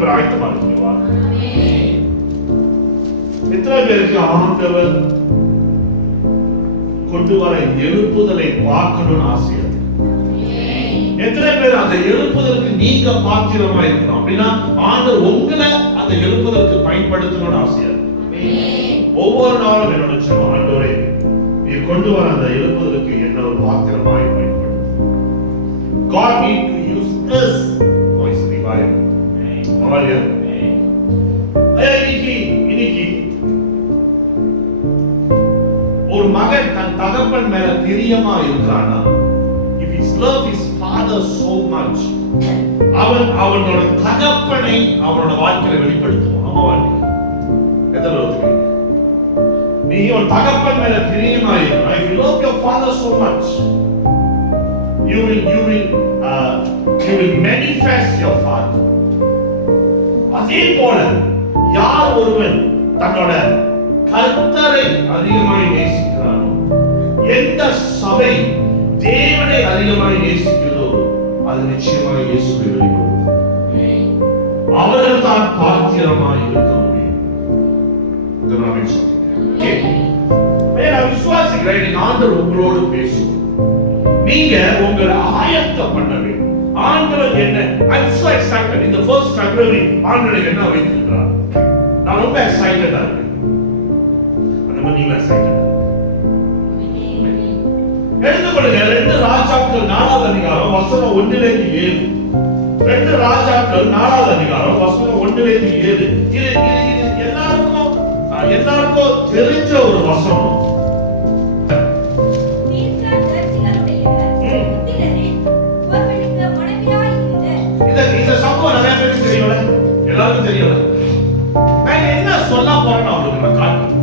பேர் ஆயத்தமா இருக்கீங்களா? எத்தனை பேருக்கு ஆண்டவர் கொண்டு வர எழுப்புதலை பார்க்கணும்னு ஆசையா? எத்தனை பேர் அந்த எழுப்புதலுக்கு நீங்க பாத்திரமா இருக்கணும் அப்படின்னா ஆண்டவர் உங்களை அந்த எழுப்புதலுக்கு பயன்படுத்தணும்னு ஆசையா? ஒவ்வொரு நாளும் என்னோட சொல்லுவோம், ஆண்டவரே நீ கொண்டு வர அந்த எழுப்புதலுக்கு என்ன ஒரு பாத்திரமாய் பயன்படுத்தும். God need to use us for his revival. Hallelujah. இன்னைக்கு ஒரு மகன் தன் தகப்பன் மேல பிரியமா இருக்கிறானா, if he loves his father so much, அவனோட தகப்பனை அவனோட வாழ்க்கையில வெளிப்படுத்துவான். நம்ம வாழ்க்கை எதில் ஒத்துக்கிறீங்க? நீ உன் தகப்பன் மேல பிரியமா இருக்கிறாய், if you love your father so much, you will manifest your father. அதே போல யார் ஒருவன் தன்னோட கர்த்தரை அதிகமாய் நேசிக்கிறானோ, எந்த சபை தேவனை அதிகமாய் நேசிக்கிறதோ அது நிச்சயமாக இயேசுவை வெளிப்படுத்தும். அவர்கள் தான் பாத்திரமாய் இருக்க முடியும். இதை நான் சொல்றேன். நான் விசுவாசிக்கிறேன், நீங்க ஆண்டவர் உங்களோடு பேசுவோம். நீங்க உங்களை ஆயத்தம் பண்ண வேண்டும். ஆண்டவர் என்ன, I'm so excited. In the first February ஆண்டவர் என்ன வைத்திருக்கிறார், நான் ரொம்ப எக்ஸைட்டடா இருக்கேன். அந்த மாதிரி நீங்க எக்ஸைட்டடா எடுத்துக்கொள்ளுங்க. 2 ராஜாக்கள் 4வது அதிகாரம் வசனம் 1-7. 2 ராஜாக்கள் 4வது அதிகாரம் வசனம் 1-7. இது எல்லாருக்கும் தெரிஞ்ச ஒரு வசனம். இந்த சம்பவம் நிறைய பேருக்கு தெரியல, எல்லாருக்கும் தெரியல. நான் என்ன சொல்ல போறேன்னு அவங்களுக்கு நான் காட்டுறேன்.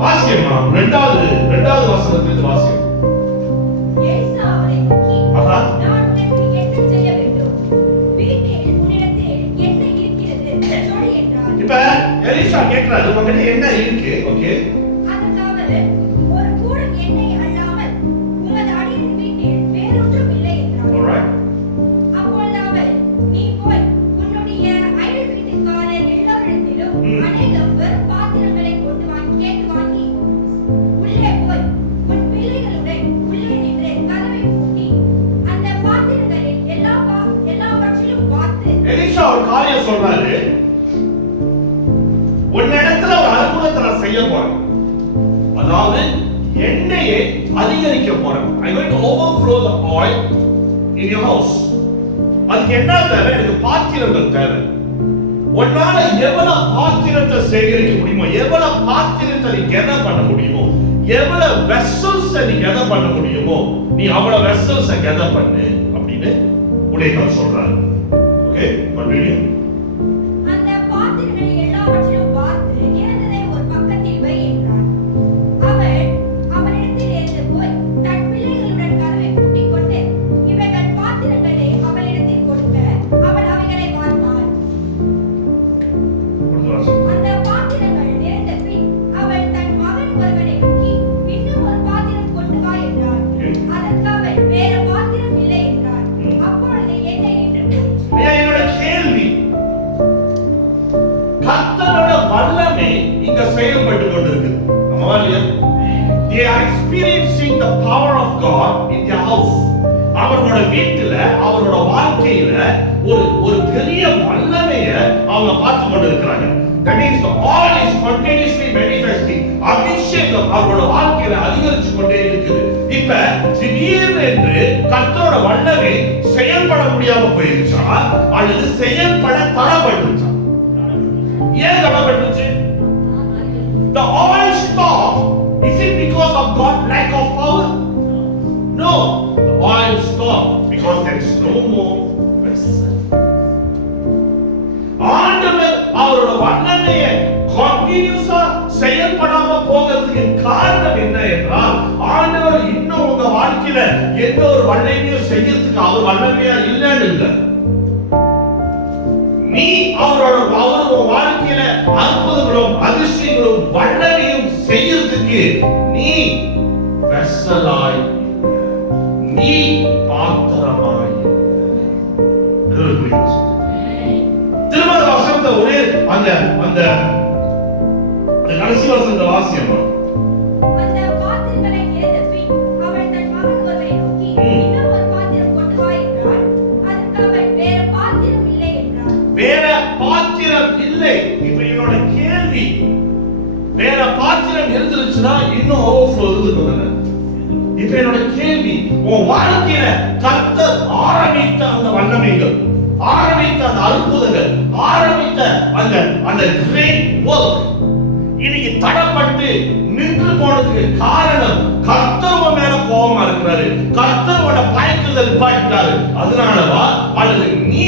வாசியமா 2வது வசனத்திலிருந்து வாசியம். எலிசா அவரை நோக்கி, நான் உனக்கு என்ன செய்ய வேண்டும்? வீட்டில் உன்னிடத்தில் என்ன இருக்கிறது சொல் என்றார். இப்ப எலிசா கேக்குறாரு, உன்கிட்ட என்ன இருக்கு? ஓகே, அதற்கு அவர், ஒரு கூடம் எண்ணெய் அல்லாமல் உமது அடியின் வீட்டில் வேறொன்றும் இல்லை என்றார். ஆல்ரைட். அப்பொழுது அவர், நீ போய் உன்னுடைய அயல் வீட்டுக்காரர் எல்லோரிடத்திலும் அநேக வெறும் பாத்திரங்களை கேட்டு வாங்கி உள்ளே போய் உன் பிள்ளைகளுடன் உள்ளே நின்று கதவை பூட்டி அந்த பாத்திரங்களில் எல்லாவற்றிலும் பார்த்து. எலிசா ஒரு காரியம் சொல்றாரு, உன்னிடத்துல ஒரு அற்புதத்தை நான் செய்ய போறேன். அதாவது எண்ணெயை அதிகரிக்க போறேன். I going to overflow the oil in your house. அதுக்கு என்ன தேவை? எனக்கு பாத்திரங்கள் தேவை. உன்னால எவ்வளவு பாத்திரத்தை சேகரிக்க முடியுமோ, எவ்வளவு பாத்திரத்தை நீ கெதர் பண்ண முடியுமோ, எவ்வளவு வெசல்ஸ் நீ கெதர் பண்ண முடியுமோ, நீ அவ்வளவு வெசல்ஸ் கெதர் பண்ணு அப்படின்னு உடையவர் சொல்றாரு. Okay, continue. அந்த பாத்திரங்களில் எல்லாவற்றிலும் பார்த்து இருந்ததை ஒரு பக்கத்தில் வை என்றார். அவனிடத்தில் இருந்து போய் தன் பிள்ளைகளுடன் கதவை பூட்டிக் கொண்டு இவைகள் பாத்திரங்களை அவளிடத்தில் கொடுக்க அவள் அவைகளை பார்த்தாள். அந்த பாத்திரங்கள் நிறைந்த பின் அவள் தன் மகன் ஒருவனை நோக்கி, இன்னும் ஒரு பாத்திரம் கொண்டு வா என்றார். அதற்கு அவன், வேற பாத்திரம் இல்லை என்றார். அப்பொழுது எண்ணெய் நின்று போயிற்று. என்னோட கேள்வி, கர்த்தரோட வல்லமை இங்க செயல்பட்டு கொண்டிருக்கு. நம்மால they are experiencing the power of God in their house. அவரோட வீட்டுல, அவரோட வாழ்க்கையில ஒரு பெரிய வல்லமையை அவங்க பார்த்து கொண்டு இருக்கிறாங்க. That means the oil is continuously manifesting. அபிஷேகம் அவரோட வாழ்க்கையில அதிகரிச்சு கொண்டே இருக்குது. இப்ப திடீரென்று கர்த்தரோட வல்லமை செயல்பட முடியாம போயிருச்சா அல்லது செயல்பட தடைப்பட்டுச்சா? ஏன் தடைப்பட்டுச்சு? The oil stopped. Is it because of God's lack of power? No, the oil stopped because there is no more vessel. ஆண்டவர் அவரோட வல்லமையை கண்டினியூஸா செயல்படாம போகிறதுக்கு காரணம் என்ன என்றால், ஆண்டவர் இன்னும் உங்க வாழ்க்கையில எந்த ஒரு வல்லமையும் செய்யறதுக்கு அவர் வல்லமையா இல்லைன்னு இல்லை. நீ அவரோட வாழ்க்கையில அற்புதங்களும் அதிசயங்களும் வல்லமையும் செய்யறதுக்கு நீ வெசலாய், நீ பாத்திரமாய். திரும்ப அந்த வசனத்தை ஒரே அந்த அந்த கடைசி வசனத்தை வாசியமா. அந்த பாத்திரங்களை நிறைந்த பின் அவள் தன் மகன் ஒருவரை நோக்கி இன்னும் ஒரு பாத்திரம் கொண்டு வா என்றாள். அதற்கு அவன் வேற பாத்திரம் இல்லை என்றான். வேற பாத்திரம் இல்லை. இப்ப என்னோட கேள்வி, வேற பாத்திரம் இருந்துச்சுன்னா இன்னும் ஓவர்ஃப்ளோ இருந்துருக்குது. இப்ப என்னோட கேள்வி, உன் வாழ்க்கையில கர்த்தர் ஆரம்பித்த அந்த வல்லமைகள், ஆரம்பித்த அந்த அற்புதங்கள், ஆரம்பித்த அந்த அந்த கிரேட் வொர்க் இன்னைக்கு தடப்பட்டு நின்று போனதுக்கு காரணம் கர்த்தர் உன் மேல கோபமா இருக்கிறாரு, கர்த்தர் உன்னை பயக்குதல் பாட்டாரு. அதனாலவா அல்லது நீ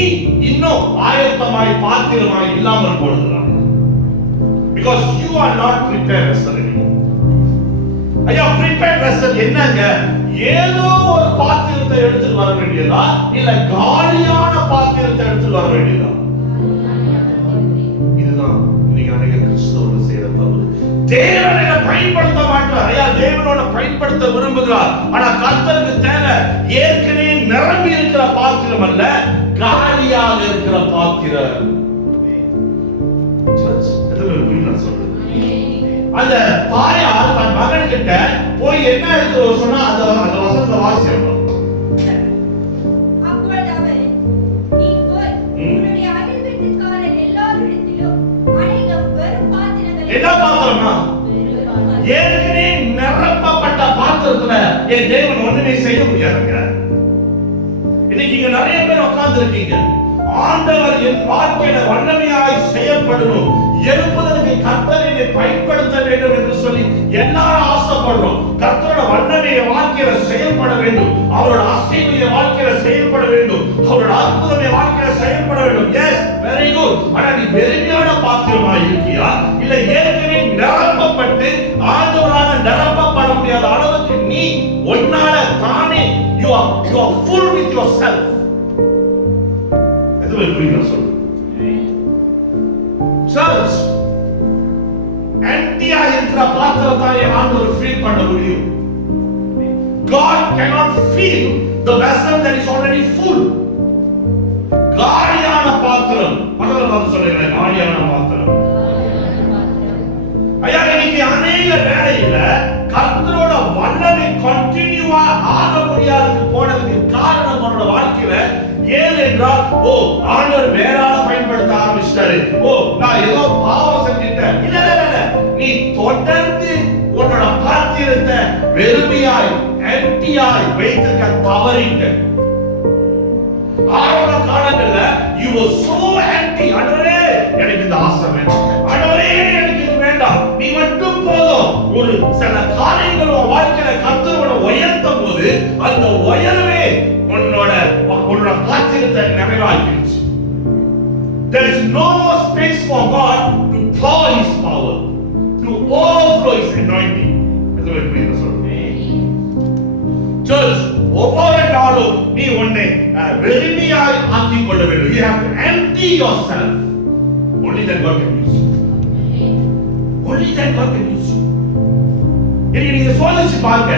இன்னும் ஆயத்தமாய் பாத்திரமாய் இல்லாமல் போனதுனால? Because you are not prepared vessel anymore. ஐயா, prepared vessel என்னங்க? ஏதோ ஒரு பாத்திரத்தை எடுத்து வர வேண்டியதா இல்ல காலியான பாத்திரத்தை எடுத்து வர வேண்டியதா? இதுதான் இன்னைக்கு அநேக கிறிஸ்தவர்கள் செய்யற தவறு. தேவனை பயன்படுத்த மாட்டார். ஐயா, தேவனோட பயன்படுத்த விரும்புகிறார். ஆனா கர்த்தருக்கு தேவை ஏற்கனவே நிரம்பி இருக்கிற பாத்திரம் அல்ல, காலியாக இருக்கிற பாத்திரம். அந்த தாயார் தன் மகன் கிட்ட போய் என்ன எடுத்து சொன்னா அந்த வசனத்தை வாசிக்கணும். அப்பொழுது அவர், நீ போய் உன்னுடைய அயல் வீட்டுக்காரர் எல்லாரிடத்திலும் அநேகம் வெறும் பாத்திரங்களை, என்ன பாத்திரமா? ஏற்கனவே நிரப்பப்பட்ட பாத்திரத்துல என் தேவன் ஒண்ணுமே செய்ய முடியாதுங்க. இன்னைக்கு இங்க நிறைய பேர் உட்கார்ந்து இருக்கீங்க. ஆண்டவர் என் வாழ்க்கையில வல்லமையாய் செயல்படணும், எழுப்புதலுக்கு கர்த்தர் என்னை பயன்படுத்த வேண்டும் என்று சொல்லி எல்லாரும் ஆசைப்படுறோம். கர்த்தரோட வல்லமையை வாழ்க்கையில செயல்பட வேண்டும், அவரோட அசைவு வாழ்க்கையில செயல்பட வேண்டும், அவரோட அற்புதமே வாழ்க்கையில செயல்பட வேண்டும். Yes, very good. ஆனா நீ வெறுமையான பாத்திரமா இருக்கியா இல்ல ஏற்கனவே நிரப்பப்பட்டு ஆண்டவரால நிரப்பப்பட முடியாத அளவுக்கு நீ உன்னால தானே you are full with yourself. எதுவே புரியுதா சொல்லு. Church, empty ஆ இருக்கிற பாத்திரத்தை ஆண்டவர் ஃபில் பண்ண முடியும். God cannot fill the vessel that is already full. காலியான பாத்திரம், மனதில் சொல்லுங்க, காலியான பாத்திரம். ஐயா, இன்னைக்கு அநேக வேளையில கர்த்தரோட வல்லமை கண்டினியூவா ஆக முடியாதுக்கு போனதுக்கு காரணம் அவனோட வாழ்க்கையில ஏன் என்றால், ஓ ஆண்டவர் வேற ஆள பயன்படுத்த ஆரம்பிச்சிட்டாரு, ஓ நான் ஏதோ பாவம் செஞ்சிட்டேன். இல்ல இல்ல இல்ல, நீ தொடர்ந்து உன்னோட பாத்திரத்தை வெறுமையாய் எம்டியாய் வைத்திருக்க தவறிட்ட. ஆரம்ப காலங்கள்ல you were so empty. ஆண்டவரே எனக்கு இந்த ஆசை வேண்டாம், ஆண்டவரே எனக்கு இது வேண்டாம், நீ மட்டும் போதும். ஒரு சில காரியங்கள் உன் வாழ்க்கையில கர்த்தரோட உயர்த்தும் போது அந்த உயர்வே உன்னோட பாத்திரத்தை நிறைவாக்கிடுச்சு. There is no more space for God to pour His power, to overflow His anointing. எதுவே புரியுதா சொல்றேன். Church, ஒவ்வொரு நாளும் நீ உன்னை வெறுமையாய் ஆக்கிக் கொள்ள வேண்டும். You have to empty yourself. Only then God can use you. Only then God can use you. நீங்க சோதிச்சு பாருங்க,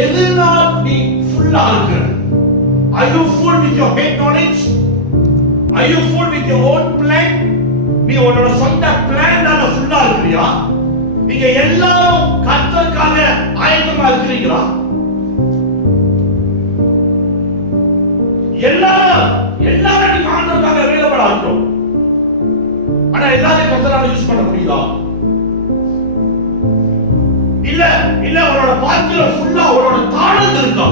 எதுனால் நீ ஃபுல்லா இருக்கிற? Are you full with your head knowledge? Are you full with your own plan? நீ உன்னோட சொந்த பிளான்னால ஃபுல்லா இருக்கிறியா? நீங்க எல்லாரும் கர்த்தருக்காக ஆயத்தமா இருக்கிறீங்களா? எல்லாரும் நீங்க ஆண்டவருக்காக அவைலபிளா இருக்கிறோம். ஆனா எல்லாரையும் கர்த்தரால யூஸ் பண்ண முடியுதா? இல்ல இல்ல, அவரோட பாத்திரம் ஃபுல்லா அவரோட தாளந்து இருக்கா?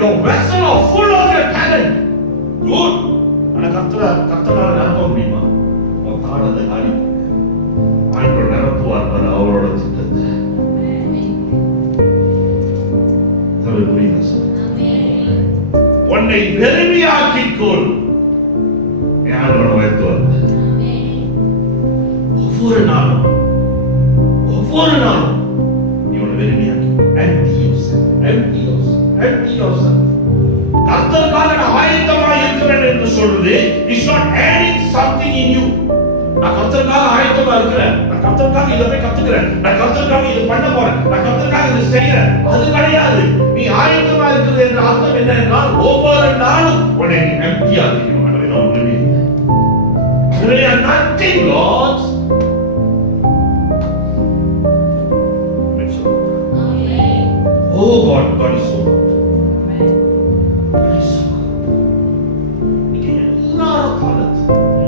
Your vessel are full of your talent. Good. ஆனா கர்த்தரால நிரப்ப முடியுமா? உன் தாளந்து காலி. ஆண்டவர் நிரப்புவார் பாரு அவரோட சித்தத்தை. சரி, புரியுதா சார்? உன்னை வெறுமையாக்கிக்கொள், ஆண்டவரோட உயர்த்துவார். ஒவ்வொரு நாளும் நீ உன்னை வெறுமையாக்கி empty yourself. கர்த்தருக்காக நான் ஆயத்தமாக இருக்கிறேன் என்று சொல்றது is not adding something in you. நான் கர்த்தருக்காக ஆயத்தமா இருக்கிறேன், நான் நான் கர்த்தருக்காக இதை போய் கத்துக்கிறேன், நான் கர்த்தருக்காக இது பண்ண போறேன், நான் கர்த்தருக்காக இது செய்யறேன். அது கிடையாது. நீ ஆயத்தமா இருக்கிறது என்ற அர்த்தம் என்ன என்றால் ஒவ்வொரு நாளும் உன்னை நீ எம்ப்டியா இருக்கணும். அதுவே நான் உண்மையே nothing, Lord. Oh God, God is so good. God is so good. இங்க எல்லாரும் talent,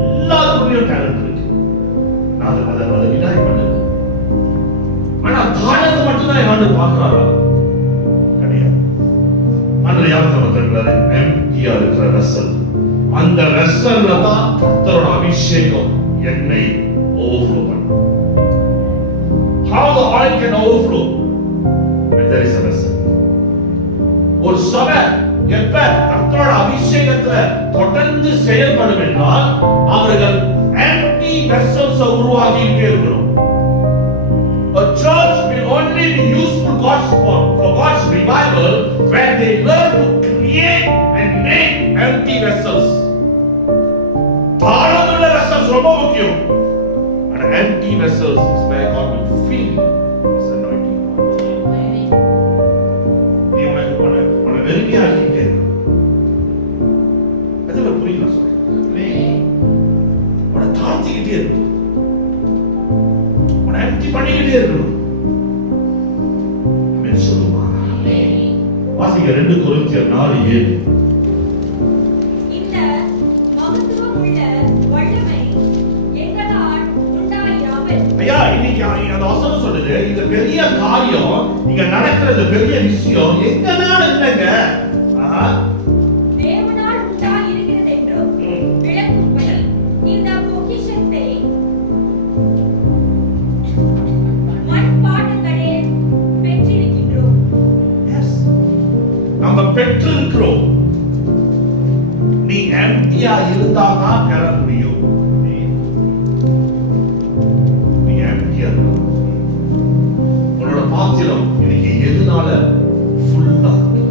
எல்லாருக்குமே talent இருக்கு. நான் அதை டினாய் பண்ணல. ஆனா talent மட்டும் தான் யாரும் பார்க்கறாரா? கிடையாது. ஆண்டவர் யார்கிட்ட வந்திருக்கிறாரு? எம்ப்டியா இருக்கிற வெசல். அந்த வெசல்ல தான் கர்த்தரோட அபிஷேகம் எண்ணெய் overflow பண்ணும். How the oil can overflow? When there is a vessel. ஒரு சபை எப்ப கர்த்தரோட அபிஷேகத்துல தொடர்ந்து செயல்படும் என்றால் அவர்கள் empty vessels உருவாக்கிட்டே இருக்கணும். A church will only be useful for God's revival when they learn to create and make empty vessels. தாளமுள்ள vessels ரொம்ப முக்கியம். And empty vessels is where God will fill His anointing. நீ உன்னை வெறுமையாக்கிட்டே அதுல புரியல சொல்றேன். உன்னை தாழ்த்திக்கிட்டே இருக்கணும், உன்னை empty பண்ணிக்கிட்டே இருக்கணும். ஆமென் சொல்லுமா. வாசிங்க 2 கொரிந்தியர் 4:7. இந்த மகத்துவமுள்ள வல்லமை எங்களால் உண்டாயிராமல். ஐயா இன்னைக்கு அந்த வசனம் சொல்லுது இந்த பெரிய காரியம் இங்க நடக்கிற இந்த பெரிய விஷயம் எங்கனால இல்லைங்க, தேவனால் உண்டாயிருக்கிறது என்றும் விளக்கும்படி இந்த பொக்கிஷத்தை மண்பாண்டங்களில் பெற்றிருக்கின்றோம். நம்ம பெற்றிருக்கிறோம். நீ எம்ப்டியா இருந்தாதான் பெற முடியும். நீ எம்ப்டியா இருக்கணும். உன்னோட பாத்திரம் இன்னைக்கு எதுனால ஃபுல்லா இருக்கு?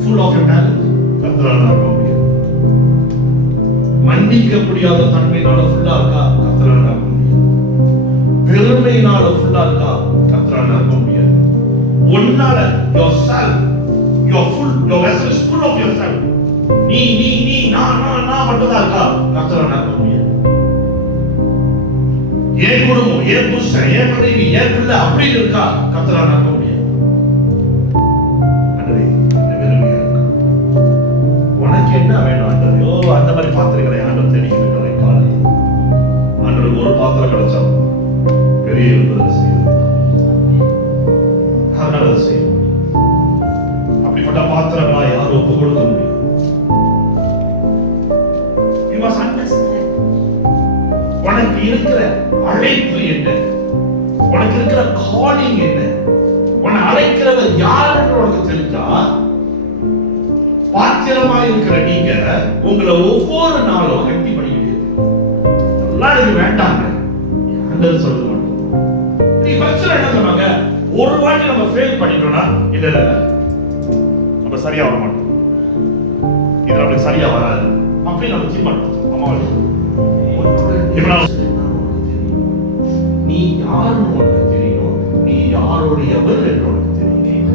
ஃபுல் ஆஃப் யுவர் டேலண்ட் கர்த்தரால இருக்க முடியும். மன்னிக்க முடியாத தன்மையினால ஃபுல்லா இருக்கா? கர்த்தரால இருக்க முடியும். பெருமையினால ஃபுல்லா இருக்கா? கர்த்தரால இருக்க முடியாது. உன்னால yourself, your vessel is full of yourself. நீ நான் மட்டும் தான் இருக்கா? கர்த்தரால இருக்க முடியாது. ஏன் குடும்பம், ஏன் புருஷன், ஏன் மனைவி, ஏன் பிள்ளை அப்படி இருக்கா? கர்த்தரால இருக்க முடியாது. ஆண்டவரே இந்த வெறுமையா இருக்கு, உனக்கு என்ன வேணும் ஆண்டவரே? அந்த மாதிரி பாத்திரங்களை ஆண்டவர் தெரிவிக்கிற காலம். ஆண்டவர் ஒரு பாத்திரம் கிடைச்சா பெரிய விடுதலை செய்யும். அதனால செய்யும். அப்படிப்பட்ட பாத்திரங்களா யாரும் ஒப்பு கொடுக்க முடியும்? You must understand. உனக்கு இருக்கிற அழைப்பு என்ன? உனக்கு இருக்கிற காலிங் என்ன? உன்னை அழைக்கிறவர் யார் என்று உனக்கு தெரிஞ்சா பாத்திரமா இருக்கிற நீங்க உங்களை ஒவ்வொரு நாளும் எம்ப்டி பண்ணிக்கிட்டே எல்லாம் எனக்கு வேண்டாங்க ஆண்டவர் சொல்ல மாட்டோம். நீ ஃபர்ஸ்ட் என்ன சொன்னாங்க? ஒரு வாட்டி நம்ம ஃபெயில் பண்ணிட்டோம்னா இல்ல நம்ம சரியா வர மாட்டோம், இது நமக்கு சரியா வராது அப்படி நம்ம தீர்மானம் அம்மா நீ யாருன்னு உனக்கு தெரியும், நீ யாருடையவர் என்று உனக்கு தெரியும்.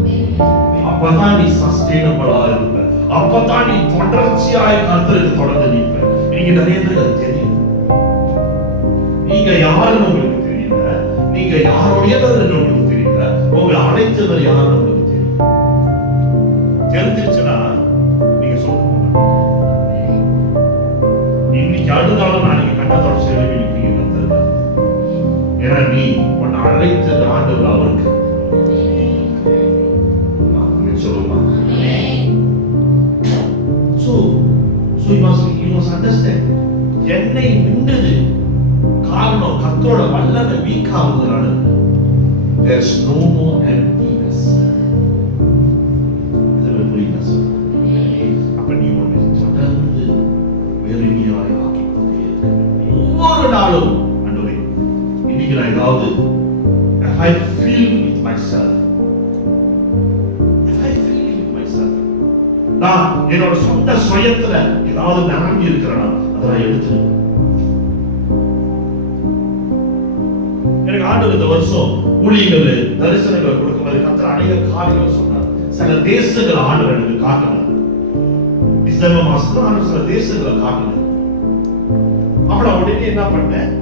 அப்பதான் நீ சஸ்டைனபிளா இருப்ப, அப்பதான் நீ தொடர்ச்சியாய் கர்த்தருக்கு தொடர்ந்து நிற்ப. இன்னைக்கு நிறைய பேருக்கு அது தெரியும். நீங்க யாருன்னு உங்களுக்கு தெரியல, நீங்க யாருடையவர் என்று உங்களுக்கு தெரியல, உங்களை அழைத்தவர் யாருன்னு உங்களுக்கு தெரியும். தெரிஞ்சிருச்சுன்னா நீங்க சொல்லுங்க, இன்னைக்கு அடுத்தாலும் நாளைக்கு கண்ட தொடர்ச்சி எழுப்பிங்க கர்த்தருக்கு. ஏன்னா நீ உன்னை அழைத்தது ஆண்டவர் அவருக்கு. சொல்லுமா? So you must understand. என்னை நின்றது காரணம் கர்த்தரோட வல்லமை week ஆகுறதுனால. There's no more emptiness. இது புரியுதா சார்? அப்ப நீ உன்னை தொடர்ந்து வெறுமையாய் ஆக்கிக் கொண்டே இருக்க. ஒவ்வொரு நாளும் ஆண்டவரே இன்னைக்கு நான் ஏதாவது if I feel with myself, நான் என்னோட சொந்த சுயத்துல ஏதாவது நிரம்பி இருக்கிறேன்னா அதெல்லாம் எடுத்து எனக்கு ஆண்டவர் இந்த வருஷம் ஊழியர்கள் தரிசனங்களை கொடுக்கும்போது கர்த்தர் அநேக காரியங்களை சொன்னார். சில தேசங்களை ஆண்டவர் எனக்கு காட்டினார். டிசம்பர் மாசத்துல ஆண்டவர் சில தேசங்களை காட்டினார். அப்புறம் உடனே என்ன பண்ணேன்,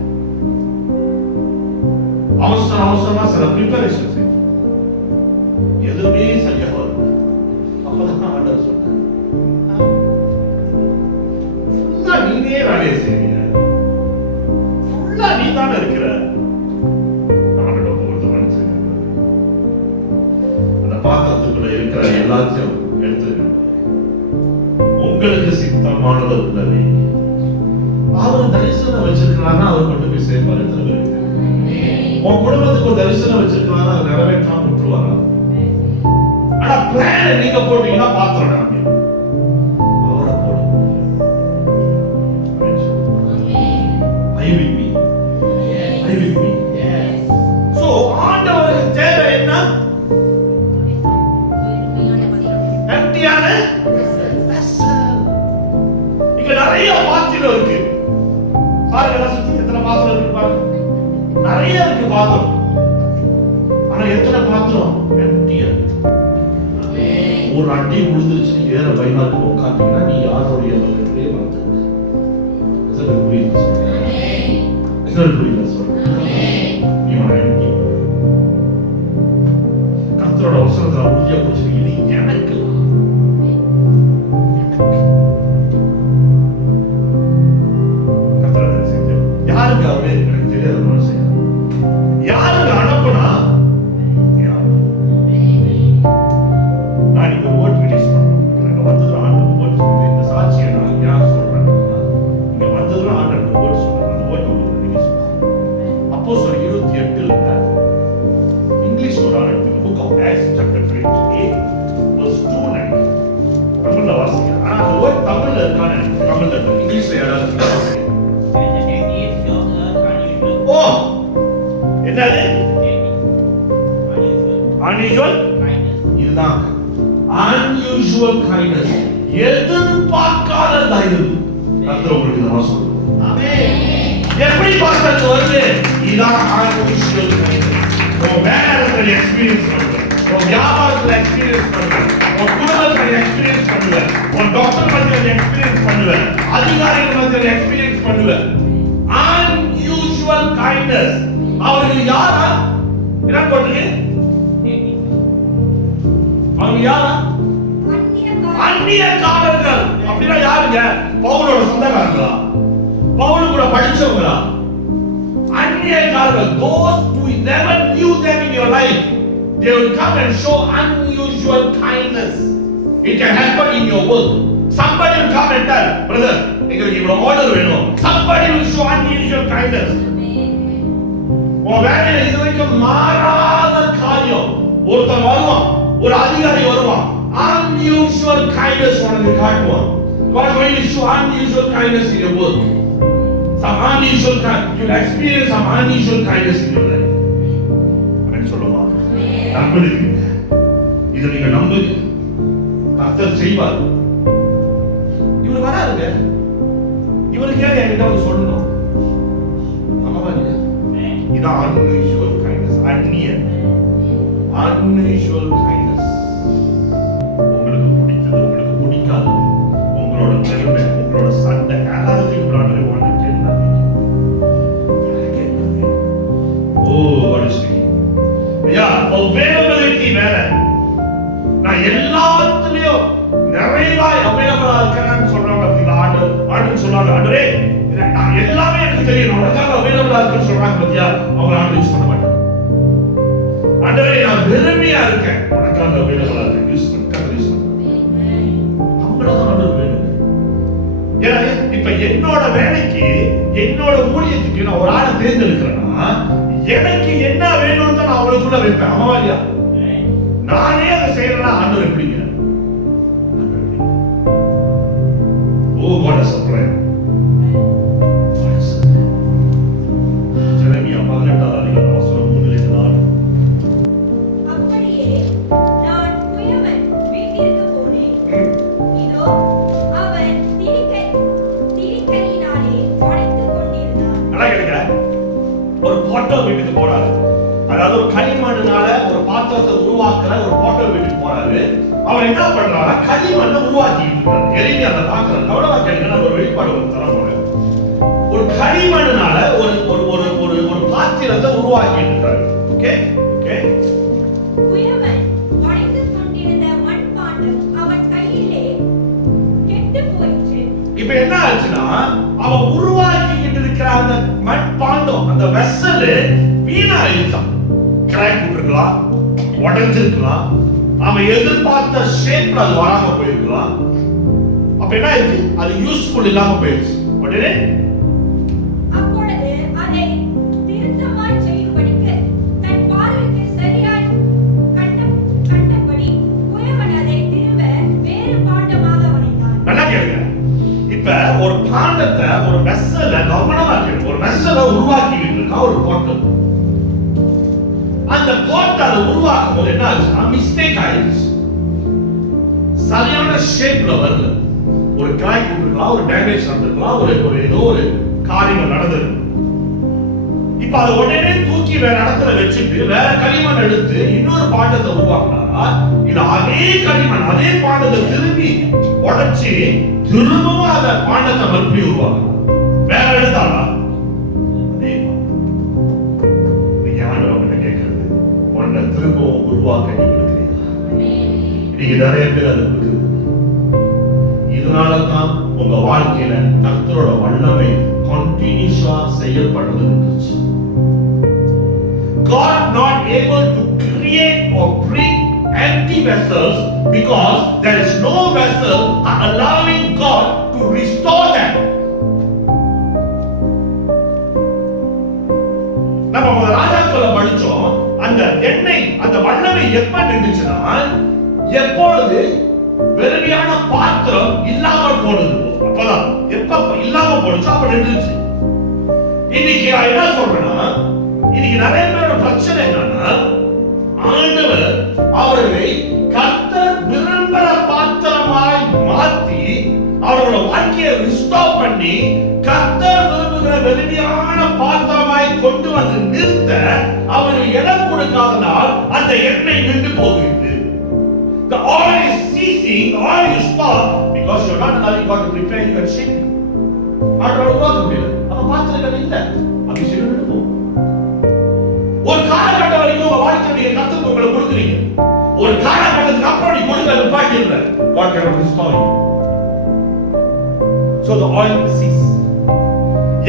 அவசரமா சில ப்ரிப்பரேஷன் செஞ்சேன். எதுவுமே சரியா வரல. அப்பதான் ஆண்டவர் சொன்னார், ஃபுல்லா நீனே வேலையை செய்வீங்க, ஃபுல்லா நீ தானே இருக்கிற. அந்த பாத்திரத்துக்குள்ள இருக்கிற எல்லாத்தையும் எடுத்து உங்களுக்கு சித்தமானது உள்ளது. அவர் தரிசனம் வச்சிருக்கிறான்னா அவர் கொண்டு போய் சேர்ப்பார். உன் குடும்பத்துக்கு ஒரு தரிசனம் வச்சிருக்கிறான்னா அதை நிறைவேற்றாம விட்டுருவாரா? ஆனா பிளான் நீங்க போட்டீங்கன்னா பாத்திரம் அவரை போடும். So ஆண்டவருக்கு தேவை என்ன? எம்டியான இங்க நிறைய பாத்திரம் இருக்கு பாருங்க. சுத்தி எத்தனை பாத்திரம் இருக்கு பாருங்க. நிறைய இருக்கு பாத்திரம். ஆனா எத்தனை பாத்திரம் எம்டியா இருக்கு? ஒரு அடி விழுந்துருச்சுன்னு ஏற பயமா இருக்கு. உட்காந்தீங்கன்னா நீ யாருடைய அளவுக்கு வந்து புரியுது கர்த்தரோட அவசரத்தை உறுதியா பிடிச்சிருக்கு. இது எனக்கு யாருக்கு அவரு எனக்கு தெரியாத மனசு யாருக்கு அனுப்புனா நான் இங்க ஓட் ரிலீஸ் பண்ணணும். எனக்கு வந்தது ஆண்டு ஓட் இந்த சாட்சியை நான் யார் சொல்றேன், இங்க வந்தது ஆண்டு ஓட் சொல்றேன். அந்த ஓட் உங்களுக்கு ரிலீஸ் பண்ணணும். அப்போ சொல்ல 28 இங்கிலீஷ் ஒரு ஆள் எடுத்து புக் ஆஃப் ஆக்ட்ஸ் சாப்டர் 3:8 நினைக்கிறேன். தமிழ்ல வாசிக்கிறேன். ஆனா அந்த ஓட் தமிழ்ல இருக்கான்னு நினைக்கிறேன். தமிழ்ல இருக்கு. இங்கிலீஷ்ல யாராவது என்னது unusual இதுதான் unusual kindness. எதிர்பார்க்காத தயவு கர்த்தர் உங்களுக்கு நான் சொல்றேன். ஆமென். எப்படி பாஸ்டர் வருது? இதுதான் unusual kindness. உன் வேலையில எக்ஸ்பீரியன்ஸ் பண்ணுங்க, உன் வியாபாரத்துல எக்ஸ்பீரியன்ஸ் பண்ணுங்க, உன் குடும்பத்துல எக்ஸ்பீரியன்ஸ் பண்ணுங்க, உன் டாக்டர் மத்தியில எக்ஸ்பீரியன்ஸ் பண்ணுங்க, அதிகாரிகள் மத்தியில எக்ஸ்பீரியன்ஸ் பண்ணுங்க. unusual kindness. அவர்கள் யாரா? என்ன போடுறீங்க? அவங்க யாரா? அந்நியக்காரர்கள். அப்படின்னா யாருங்க? பவுலோட சொந்தக்காரங்களா? பவுல் கூட படிச்சவங்களா? அந்நியக்காரர்கள். Those who never knew them in your life, they will come and show unusual kindness. It can happen in your work. Somebody will come and tell, brother, எங்களுக்கு இவ்வளவு ஆர்டர் வேணும். Somebody will show unusual kindness. உன் வேலையில இது வரைக்கும் மாறாத காரியம். ஒருத்தன் வருவான், ஒரு அதிகாரி வருவான், unusual kindness உனக்கு காட்டுவான். God is going to show unusual kindness in your work. Some unusual kindness. You will experience some unusual kindness in your life. Amen சொல்லுமா? நம்புங்க. இதை நீங்க நம்புங்க. கர்த்தர் செய்வார். இவர் வராருங்க. இவருக்கு ஏன் என்கிட்ட வந்து சொல்லணும்? ஆமாவா இல்லையா? இதான் unusual kindness. unusual kindness. உங்களுக்கு பிடிச்சது, உங்களுக்கு பிடிக்காதது, உங்களோட பெருமை, உங்களோட சண்டை, எல்லாத்தையும் பிராண்டரை வந்துட்டு ஐயா availability வேற. நான் எல்லாத்துலயும் நிறைவாய் அவைலபிளா இருக்கிறேன்னு சொல்றாங்க. பார்த்தீங்களா? ஆண்டு சொல்றாங்க, ஆண்டவரே நான் எல்லாமே எனக்கு தெரியும், உனக்காக அவைலபிளா இருக்குன்னு சொல்றாங்க. பத்தியா? அவங்க ஆண்டு யூஸ் பண்ண மாட்டாங்க. ஆண்டவரே நான் வெறுமையா இருக்கேன், உனக்காக அவைலபிளா இருக்கேன், யூஸ் பண்ண யூஸ் பண்ண அவங்களதான் ஆண்டவர் வேணும். ஏன்னா இப்ப என்னோட வேலைக்கு, என்னோட ஊழியத்துக்கு நான் ஒரு ஆளை தேர்ந்தெடுக்கிறேன்னா எனக்கு என்ன வேணும்னு தான் நான் அவங்களுக்குள்ள வைப்பேன். ஆமாவா இல்லையா? நானே அதை செய்யறேன்னா ஆண்டவர் எப்படிங்க? ஓ God is supply. ஜெரமியா 18:3-4. அப்படியே நான் குயவன் வீட்டிற்கு போனேன். இதோ அவன் திரிக்கல்லினாலே உடைத்துக் கொண்டிருந்தான். நல்லா கேளுங்க. ஒரு பாட்டர் வீட்டுக்கு போறாரு. களிமண்ணுனால ஒரு பாத்திரத்தை உருவாக்குற ஒரு போட்டல் வீட்டுக்கு போறாரு. அவர் என்ன பண்றாரு? களிமண்ணை உருவாக்கிட்டு இருக்காரு. எளிமையா அதை பார்க்கறது கவனமா கேளுங்க. நான் ஒரு வெளிப்பாடு ஒரு தர போறேன். ஒரு களிமண்ணுனால ஒரு ஒரு ஒரு ஒரு ஒரு பாத்திரத்தை உருவாக்கிட்டு இருக்காரு. Okay okay. குயவன் வளைந்து கொண்டிருந்த மண்பாண்டம் அவன் கையிலே கெட்டுப் போயிற்று. இப்ப என்ன ஆச்சுன்னா, அவன் உருவாக்கிட்டு இருக்கிற அந்த மண்பாண்டம், அந்த வெசல் வீணாயிருச்சான். கிராக் விட்டுருக்கலாம், உடைஞ்சிருக்கலாம், அவன் எதிர்பார்த்த ஷேப்ல அது வராம போயிருக்கலாம். அப்ப என்ன ஆயிடுச்சு? அது யூஸ்ஃபுல் இல்லாம போயிடுச்சு. உடனே அப்பொழுது அதை திருத்தமாய் செய்யும்படிக்கு தன் பார்வைக்கு சரியாய் கண்டபடி குயவன் அதை திரும்ப வேறு பாண்டமாக வளைந்தான். நல்லா கேளுங்க. இப்ப ஒரு பாண்டத்தை, ஒரு வெசல கவனமா கேளுங்க. ஒரு வெசலை உருவாக்கிட்டு இருக்கா ஒரு போட்டல். அந்த போட்டல் உருவாக்கும் போது என்ன ஆச்சுன்னா மிஸ்டேக் ஆயிடுச்சு. சரியான ஷேப்ல வரல. ஒரு கிராக் விட்டுருக்கலாம், ஒரு டேமேஜ் நடந்திருக்கலாம், ஒரு ஏதோ ஒரு காரியம் நடந்திருக்கு. இப்ப அதை உடனே தூக்கி வேற இடத்துல வச்சுட்டு வேற களிமண் எடுத்து இன்னொரு பாண்டத்தை உருவாக்குனாரா, இல்ல அதே களிமண் அதே பாண்டத்தை திரும்பி உடைச்சு திரும்பவும் அந்த பாண்டத்தை மறுபடியும் உருவாக்குறாங்க? வேற எடுத்தாரா? அதே கேட்கறது உன்னை திரும்பவும் உருவாக்க நீ கொடுக்கிறீங்களா? இன்னைக்கு நிறைய பேர் அது கொடுக்குது. இதனால தான் உங்க வாழ்க்கையில கர்த்தரோட வல்லமை கண்டினியூஸா செய்யப்படுறது இருந்துச்சு. God not able to create or bring empty vessels because there is no vessel allowing God to restore them. நம்ம ராஜாக்கள படிச்சோம். அந்த எண்ணெய், அந்த வல்லமை எப்ப நின்றுச்சுன்னா, எப்பொழுது வெறுமையான பாத்திரம் இல்லாமல் போனது. அப்பதான் எப்ப இல்லாம போனுச்சோ அப்ப நின்றுச்சு. இன்னைக்கு என்ன சொல்றேன்னா, இன்னைக்கு நிறைய பேரோட பிரச்சனை என்னன்னா, ஆண்டவர் அவர்களை கர்த்தர் விரும்புகிற பாத்திரமாய் மாத்தி அவரோட வாழ்க்கையை ரிஸ்டோர் பண்ணி கர்த்தர் விரும்புகிற வெறுமையான பாத்திரமாய் கொண்டு வந்து நிறுத்த அவர்கள் இடம் கொடுக்காதனால் அந்த எண்ணெய் நின்று போகிறது. The oil is ceasing, the oil is stopped because you're not allowing God to prepare you and shape you. ஆண்டவர் உருவாக்க முடியல. அப்ப பாத்திரங்கள் இல்ல, அபிஷேகம் நின்று போகும். ஒரு காலகட்டம் வரைக்கும் உங்க வாழ்க்கையை நீங்க கர்த்தர் உங்களுக்கு கொடுக்குறீங்க. ஒரு காலகட்டத்துக்கு அப்புறம் நீ கொடுக்க நிப்பாட்டிடுற. God cannot restore you. So the oil ceases.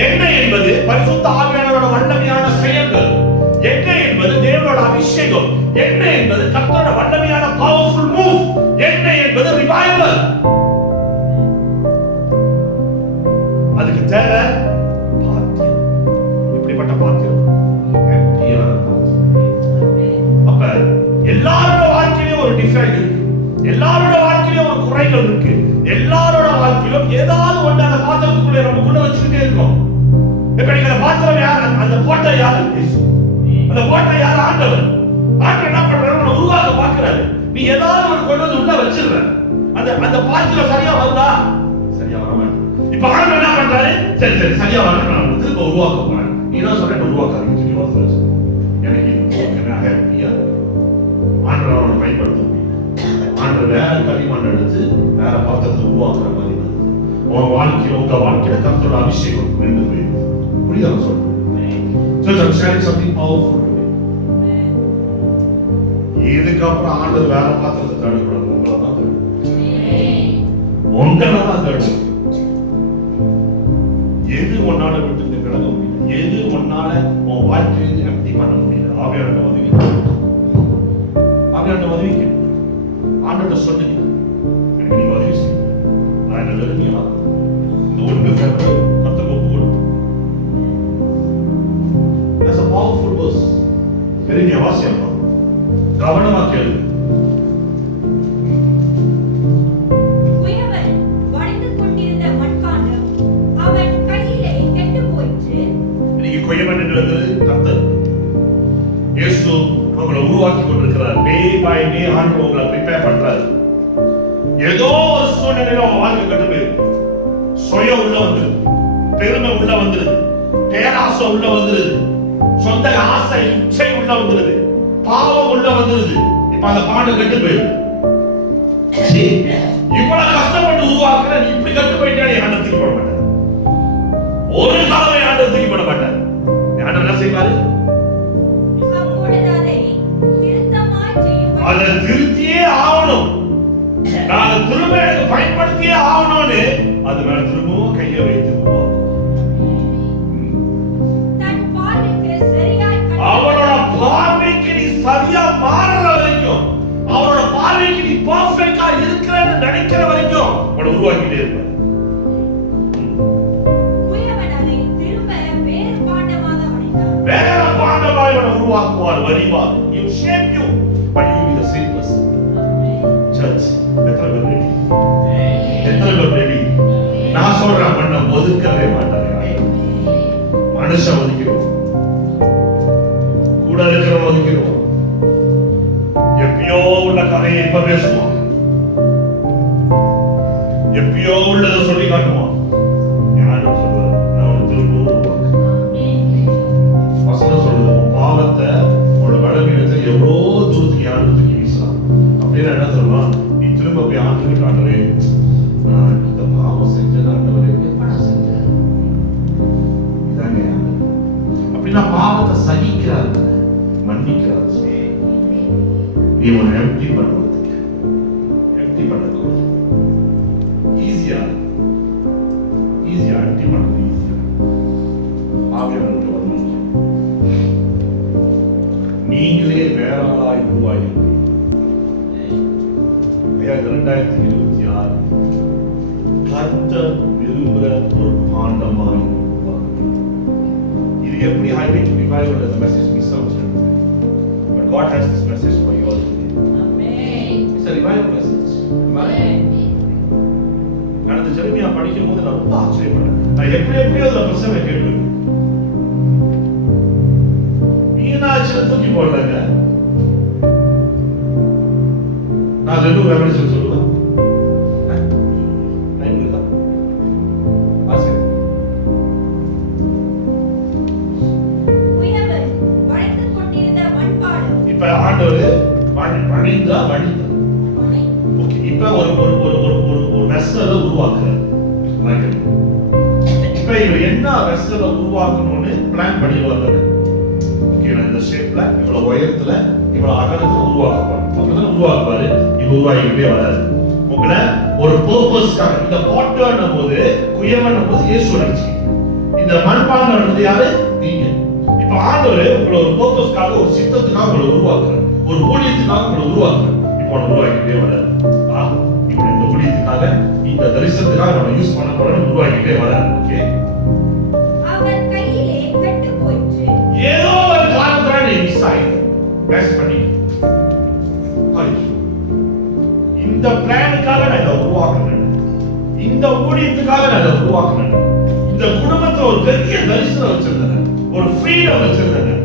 எண்ணெய் என்பது பரிசுத்த ஆவியானவரோட வல்லமையான செயல்கள். எண்ணெய் என்பது தேவனோட அபிஷேகம். எண்ணெய் என்பது கர்த்தரோட வல்லமையான பவர்ஃபுல் மூவ். எண்ணெய் என்பது ரிவைவல். அதுக்கு தேவை பாத்திரம். இப்படிப்பட்ட பாத்திரம், எம்ப்டியான பாத்திரம். அப்ப எல்லாரோட வாழ்க்கையிலும் ஒரு டிஃபெக்ட் இருக்கு. எல்லாரோட வாழ்க்கையிலும் ஒரு குறைகள் இருக்கு. எல்லாரோட வாழ்க்கையிலும் ஏதாவது ஒன்று அந்த பாத்திரத்துக்குள்ள நமக்குள்ள வச்சுக்கிட்டே இருக்கோம். இப்ப நீங்க அந்த பாத்திரம் யார்? அந்த போட்ட யாரு? அந்த போட்ட யாரு? ஆண்டவர். ஆண்டவர் என்ன பண்றாரு? உன்னை உருவாக்க பார்க்கிறாரு. நீ ஏதாவது ஒரு கொண்டு வந்து உள்ள வச்சிடுற. அந்த பாத்திரம் சரியா வருதா? சரியா வர மாட்டேங்குது. இப்ப ஆண்டவர் என்ன பண்றாரு? சரி சரி சரியா வரணும், நான் திரும்ப உருவாக்க போறேன். நீ என்ன சொல்ற? உருவாக்காதீங்க சொல்லி வந்து எனக்கு இது ஹாப்பியா ஆண்டவர் அவனை பயன்படுத்த முடியும். ஆண்டவர் வேற களிமண் எடுத்து வேற பாத்திரத்தை உருவாக்குற மாதிரி உன் வாழ்க்கையில, உங்க வாழ்க்கையில கர்த்தரோட அபிஷேகம் நின்று போயிருக்கு. புரியுதா சொல்றேன்? So I'm sharing something powerful today. இதுக்கப்புறம் ஆண்டவர் வேற பாத்திரத்தை தேடக்கூடாது. உங்களை தான் தேடும். உங்களை தான் தேடும். எது ஒன்னால விட்டு விலக முடியல, எது ஒன்னால உன் வாழ்க்கையை எம்ப்டி பண்ண முடியல, ஆவியானவரை உதவிக்க. ஆவியானவரை உதவிக்க. ஆண்டவர்கிட்ட சொல்லுங்க, எனக்கு நீ உதவி செய்ய. நான் என்ன வெறுமையா இந்த ஒன்று ஃபேக்டர் கர்த்தருக்கு ஒப்பு கொடு. That's a powerful verse. பெரிய வாசியம். கவனமா கேளு. குயவன் வளைந்து கொண்டிருந்த மண்பாண்டம் அவன் கையிலே கெட்டுப் போயிற்று. இன்னைக்கு குயவன் என்றது கர்த்தர். இயேசு உங்களை உருவாக்கி கொண்டிருக்கிறார். டே பை டே ஆண்டவர் உங்களை ப்ரிப்பேர் பண்றாரு. ஏதோ ஒரு சூழ்நிலையில உங்க வாழ்க்கை கெட்டு போயிருக்கு. சுயம் உள்ள வந்துருது, பெருமை உள்ள வந்துருது, பேராசை உள்ள வந்துருது, சொந்த ஆசை இச்சை உள்ள வந்துருது. பாவம் உள்ள வந்துருது. இப்ப அந்த பானை கெட்டு போயிடும். இவ்வளவு கஷ்டப்பட்டு உருவாக்குற நீ இப்படி கெட்டு போயிட்டாலே ஆண்டவர் தூக்கி போட மாட்டார். ஒரு காலமே ஆண்டவர் தூக்கி போட மாட்டார். ஆண்டவர் என்ன செய்வாரு? அதை திருத்தியே ஆகணும். நான் திரும்ப பயன்படுத்தியே ஆகணும்னு அது மேல திரும்பவும் கையை வைத்து அவரோட பார்வைக்கு நீ சரியா மாறுற வரைக்கும், அவரோட பார்வைக்கு நீ பர்ஃபெக்ட்டா இருக்கிறன்னு நினைக்கிற வரைக்கும் உன்னை உருவாக்கிட்டே இருப்பார். வேற பாண்டமாய் உன்னை உருவாக்குவார், வரிவார். You shape you, but you be the same person. Church, எத்தனை பேர் ரெடி? எத்தனை பேர் ரெடி? நான் சொல்றேன், மண்ணை ஒதுக்கவே மாட்டாரு. மனுஷன் ஒதுக்கிடுவோம், கூட இருக்கிறவங்க ஒதுக்கிடுவோம். எப்பயோ உள்ள கதையை இப்ப பேசுவோம், எப்பயோ உள்ளதை சொல்லி காட்டுவோம். யாரும் சொல்லுவார், நான் திரும்பவும் வசனம் சொல்லுது, பாவத்தை உன்னோட வடமீனத்தை எவ்வளோ தூரத்துக்கு யாரும் தூக்கி வீசலாம் அப்படின்னு என்ன சொல்லுவான்? நீ திரும்ப போய் ஆண்டுக்கு காட்டுறே, நான் இந்த பாவம் செஞ்சேன் ஆண்டவரே, செஞ்சேன் இதாங்க. அப்படின்னா பாவத்தை சகிக்கிறாங்க, மன்னிக்கிறார். நீ உன்னை எம்டி பண்ணுறதுக்கு, எம்டி பண்ணுறது ஈஸியா எம்டி பண்ணுறது ஈஸியா. ஆவியானவருக்கு வந்து நீங்களே வேற ஆளாய் உருவாயிருப்பீங்க. 2026 கர்த்தர் விரும்புகிற ஒரு பாண்டமாய் உருவாகும். இது எப்படி highlight revival as a message miss out. But God has this message for you all today. Amen. It's a revival message. Amen. நான் இந்த ஜெரமியா படிக்கும்போது நான் ரொம்ப ஆச்சரியப்பட்டேன். நான் எப்படியோ அந்த பிரசங்க கேட்டுருக்கேன். மீனாட்சியை தூக்கி போடலங்க. நான் ரெண்டு ரெவல்யூஷன் சொல்லுவேன். இப்ப ஆண்டவர் வணிந்தா வணிந்தா. ஓகே, இப்ப ஒரு வெசலை உருவாக்குறார். இப்ப இவர் என்ன வெசலை உருவாக்கணும்னு பிளான் பண்ணி வர்றாரு. இந்த ஷேப்ல இவ்வளவு உயரத்துல இவ்வளவு அகலத்துல உருவாக்குவார். அப்பதான் உருவாக்குவாரு. இப்ப உருவாகிட்டே வராது. உங்களை ஒரு பர்பஸ்க்காக இந்த பாட்டர்னும் போது குயவனும் போது இயேசு நினைச்சு இந்த மண்பாண்டம் யாரு? நீங்க. இப்ப ஆண்டவர் உங்களை ஒரு பர்பஸ்க்காக, ஒரு சித்தத்துக்காக உங்களை உருவாக்குறாரு, ஒரு ஊழியத்துக்காக உங்களை உருவாக்குறாரு. இப்போ உருவாகிட்டே வராது. இப்ப இந்த ஊழியத்துக்காக, இந்த தரிசனத்துக்காக நம்ம யூஸ் பண்ண போறோம், உருவாகிட்டே வராது. ஓகே, ஏதோ ஒரு காரணத்தால நீ மிஸ் ஆயிடு, பேஸ் பண்ணி இந்த பிளானுக்காக நான் இதை உருவாக்குறேன், இந்த ஊழியத்துக்காக நான் இதை உருவாக்குறேன், இந்த குடும்பத்துல ஒரு பெரிய தரிசனம் வச்சிருந்தேன், ஒரு ஃப்ரீடம் வச்சிருந்தேன்,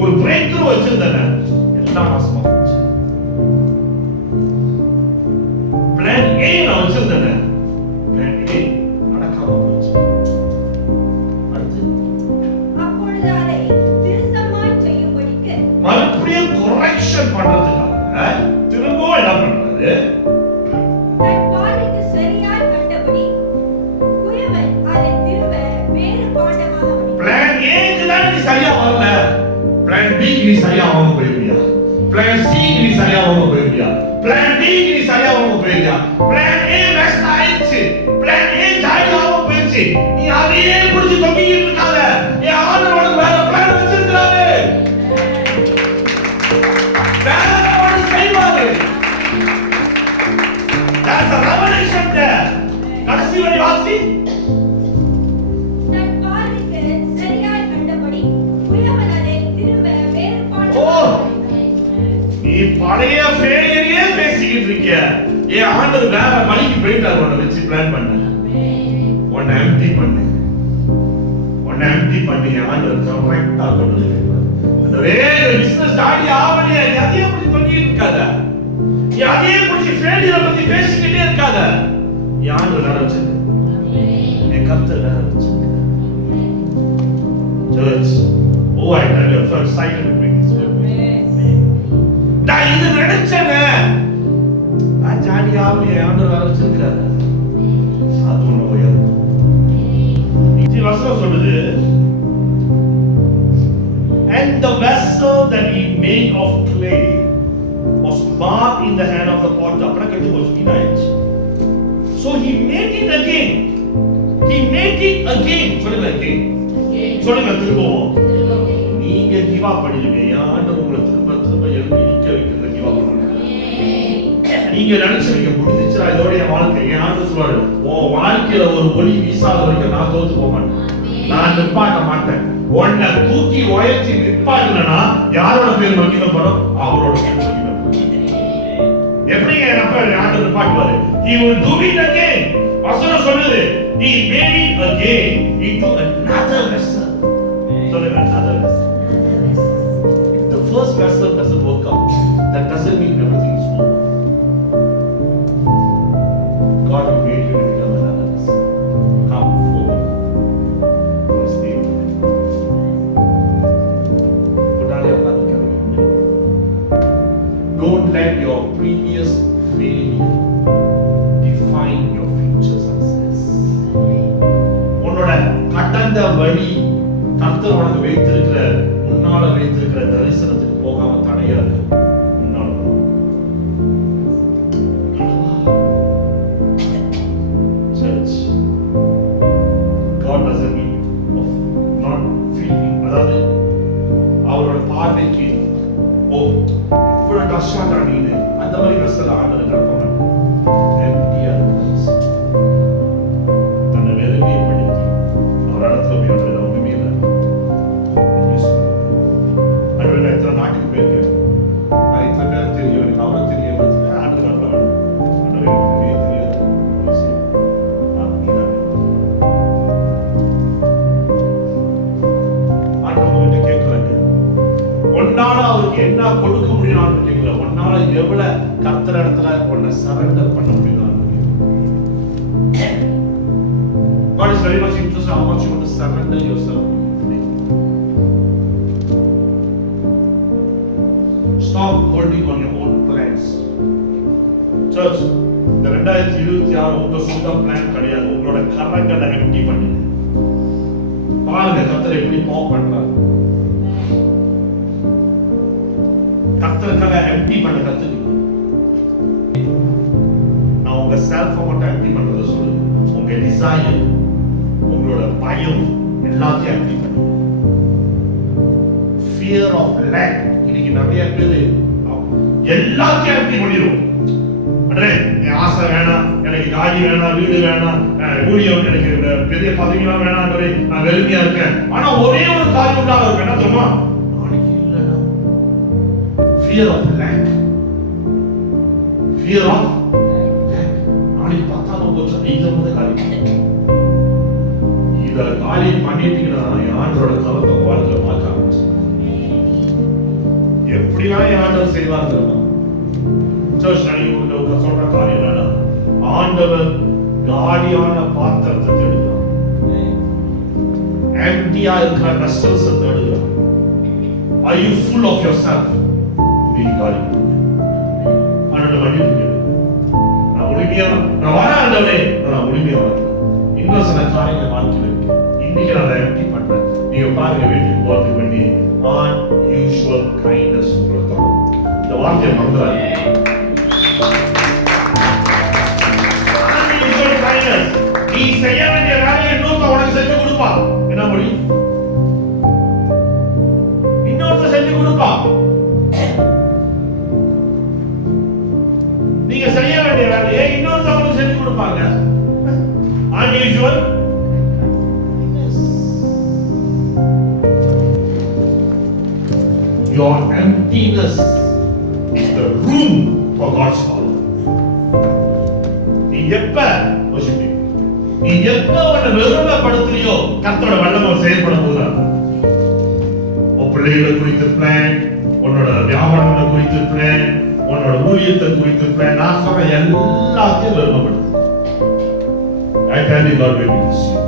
ஒரு பிரேக் த்ரூ வச்சிருந்தேன், எல்லாம் நாசமா போச்சு. பிளான் ஏ நான் வச்சிருந்தேன், பிளான் ஏ நடக்காம போச்சு. மறுபடியும் கரெக்ஷன் பண்றதுக்காக திரும்பவும் என்ன பண்றாரு? தன் பார்வைக்கு சரியாய் கண்டபடி குயவன் அதை திரும்ப வேறு பாண்டமாக வடித்தான். பிளான் ஏக்கு தான் நீ சரியா வரல, பிளான் பி க்கு நீ சரியா வாங்க போயிருவியா, பிளான் சி க்கு நீ சரியா வாங்க போயிருவியா, பிளான் டி க்கு நீ சரியா வாங்க போயிருவியா, பிளான் ஏ வெஸ்ட் ஆயிடுச்சு, பிளான் ஏ ஜாயின் ஆக போயிடுச்சு. நீ அதையே புடிச்சு தொங்கிட்டு இருக்காத. ஏ ஆண்டவர் உனக்கு வேற பிளான் வச்சிருக்காரு. கடைசி வரை வாசி. தன் பார்வைக்கு சரியாய் கண்டபடி குயவன் அதை திரும்ப வேறு பாண்டமாக வடித்தான். நீ பழைய ஃபெயிலியரே பேசிக்கிட்டு இருக்கிய. ஏன் ஆண்டவர் வேற வழிக்கு போயிட்டார், உன்னை வச்சு பிளான் பண்ண. உன்னை எம்டி பண்ணு, உன்னை எம்டி பண்ணி ஆண்டவர் கரெக்டா கொண்டு வருவார். அந்த வேற பிசினஸ் டாடி ஆவலையே, நீ அதையே பத்தி பண்ணிட்டு இருக்காத, நீ அதையே பத்தி ஃபெயிலியரை பத்தி பேசிக்கிட்டே இருக்காத. யாரு வேற வச்சிருக்க, என் கர்த்தர் வேற வச்சிருக்க. Church, oh I tell you, I'm so excited to bring this. நினைச்சேங்க ஜாலியாக ஆண்டவர் வச்சிருக்கிறாரு. அது ஒண்ணு உயர்வு. வசனம் சொல்லுது, and the vessel that he made of clay was marked in the hand of the potter. அப்படி கேட்டு போச்சு. So he made it again. He made it again. சொல்லுங்க again. சொல்லுங்க திரும்பவும். நீங்க கிவ் அப் பண்ணிடுங்க. ஆண்டவர் உங்களை திரும்ப திரும்ப எழுப்பி நிக்க வைக்கிறது கிவ் அப் பண்ணுங்க. நீங்க நினைச்சீங்க முடிஞ்சிச்சா இதோட என் வாழ்க்கை. என் ஆண்டவர் சொல்றாரு, உன் வாழ்க்கையில ஒரு ஒளி வீசாத வரைக்கும் நான் தோத்து போக மாட்டேன். நான் நிப்பாட்ட மாட்டேன். உன்னை தூக்கி உயர்த்தி நிப்பாட்டினா யாரோட பேர் மகிமைப்படும்? அவரோட பேர் மகிமைப்படும். எப்படி என்னப்பா ஆண்டவர் நிப்பாட்டுவாரு? He will do it again. வசனம் சொல்லுது, he made it again into another vessel. சொல்லுங்க another vessel. If the first vessel doesn't work out, that doesn't mean everything is over. God will make you to become another vessel. Come forward. Stay. Don't let your previous failure define your future success. உன்னோட கடந்த வழி கர்த்தர் உனக்கு வைத்திருக்கிற முன்னால வைத்திருக்கிற தரிசனத்துக்கு போகாம தடையா இருக்கு. முன்னால Church, God doesn't mean of not feeling. அதாவது அவரோட பார்வைக்கு ஓ இவ்வளவு கஷ்டம் தான் நீ அந்த மாதிரி கஷ்டம் ஆண்டவர் கற்பனை எம்டியா தன்னை வெறுமைப்படுத்தி அவர் இடத்துல போய் ஆண்டவர் ஒண்ணுமே இல்லை. ஆண்டவர் நான் எத்தனை நாட்டுக்கு போயிருக்கேன், நான் இத்தனை பேர் தெரியும், எனக்கு அவரை தெரியும், ஆண்டவர் ஆண்டவர் எனக்கு தெரியாது. ஆண்டவர்கிட்ட கேட்கலங்க, ஒன்னால அவருக்கு என்ன கொடுக்க முடியும் கேட்கல, ஒன்னால எவ்வளவு கர்த்தர் இடத்துல உன்னை சரண்டர் பண்ண முடியும். God is very much interested how much you want to surrender yourself today. Stop holding on your own plans. Church, இந்த 2026 உங்க சொந்த பிளான் கிடையாது. உங்களோட கரங்களை எம்டி பண்ணுங்க. பாருங்க கர்த்தர் எப்படி பாவ் பண்றாரு. கர்த்தர்களை எம்டி பண்ண கத்துக்கணும். நான் உங்க செல்ஃபை மட்டும் எம்டி பண்றதை சொல்லுங்க. உங்க டிசைர், உங்களோட பயம் எல்லாத்தையும் எம்டி பண்ணுங்க. ஃபியர் ஆஃப் லேக் இன்னைக்கு நிறைய பேர் எல்லாத்தையும் எம்டி பண்ணிடும். அடே என் ஆசை வேணாம், எனக்கு காடி வேணாம், வீடு வேணாம், ஊழியம் எனக்கு பெரிய பதவியெல்லாம் வேணாம், நான் வெறுமையா இருக்கேன். ஆனா ஒரே ஒரு காரியம் உண்டாக இருக்கு, என்ன தெரியுமா? Fear of lack. Fear of lack. நாளைக்கு பார்த்தாம போச்சு இந்த மாதிரி காரியம். இத காரியம் பண்ணிட்டீங்கன்னா ஆண்டோட கலத்தை வாழ்க்கை பார்க்க ஆரம்பிச்சு. எப்படிலாம் ஆண்டவர் செய்வார் தெரியுமா? சர்ச் நாளைக்கு சொல்ற காரியம் என்னன்னா, ஆண்டவர் காலியான பாத்திரத்தை தேடுகிறார். எம்டியா இருக்கிற vessels தேடுகிறார். Are you full of yourself? காரியம் ஆண்டவர் பண்ணிட்டு நான் உரிமையா நான் வர ஆண்டவரே, நான் உரிமையா வரேன். இன்னும் சில காரியங்கள் வாழ்க்கையில் இருக்கு. இன்னைக்கு நான் அதை எம்டி பண்றேன். நீங்க பாருங்க வீட்டுக்கு போறதுக்கு பண்ணி unusual kindness உங்களுக்கு இந்த வார்த்தையை மறந்துடாதீங்க. unusual kindness நீ செய்ய வேண்டிய வேலையை இன்னொருத்த உனக்கு செஞ்சு கொடுப்பா. என்ன பண்ணி இன்னொருத்த செஞ்சு கொடுப்பா. நீங்க செய்ய வேண்டிய வேலையை இன்னொருத்தவங்களுக்கு செஞ்சு கொடுப்பாங்க. unusual your emptiness is the room for God's power. நீ எப்ப நீ எப்ப உன்னை வெறுமைப்படுத்துறியோ கர்த்தரோட வல்லமை செயல்பட போகுது. உன் பிள்ளைகளை குறித்த பிளான், உன்னோட வியாபாரங்களை குறித்த பிளான், உன்னோட ஊழியத்தை குறித்து பிளான், நான் சொல்ற எல்லாத்தையும் வெறுமைப்படுத்து. I tell you God will use you.